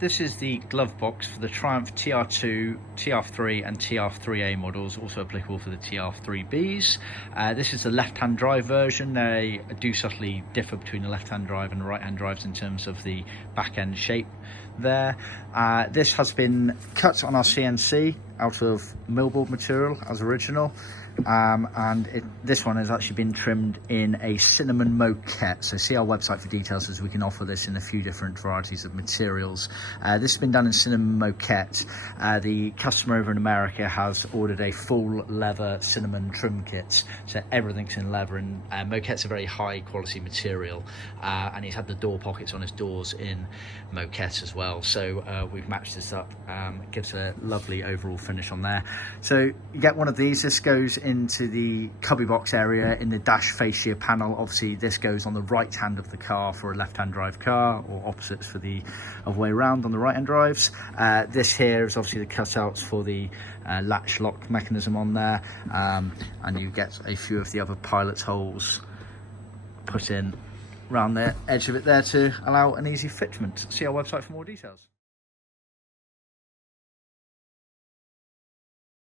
this is the glove box for the Triumph TR2, TR3 and TR3A models, also applicable for the TR3Bs. This is the left-hand drive version. They do subtly differ between the left-hand drive and the right-hand drives in terms of the back-end shape there. This has been cut on our CNC out of millboard material as original. This one has actually been trimmed in a cinnamon moquette, so see our website for details, as we can offer this in a few different varieties of materials. This has been done in cinnamon moquette. The customer over in America has ordered a full leather cinnamon trim kit, so everything's in leather, and moquette's a very high quality material, and he's had the door pockets on his doors in moquette as well, so we've matched this up. It gives a lovely overall finish on there. So you get one of these. This goes into the cubby box area in the dash fascia panel. Obviously this goes on the right hand of the car for a left hand drive car, or opposites for the other way around on the right hand drives. This here is obviously the cutouts for the latch lock mechanism on there, and you get a few of the other pilot holes put in around the edge of it there to allow an easy fitment. See our website for more details.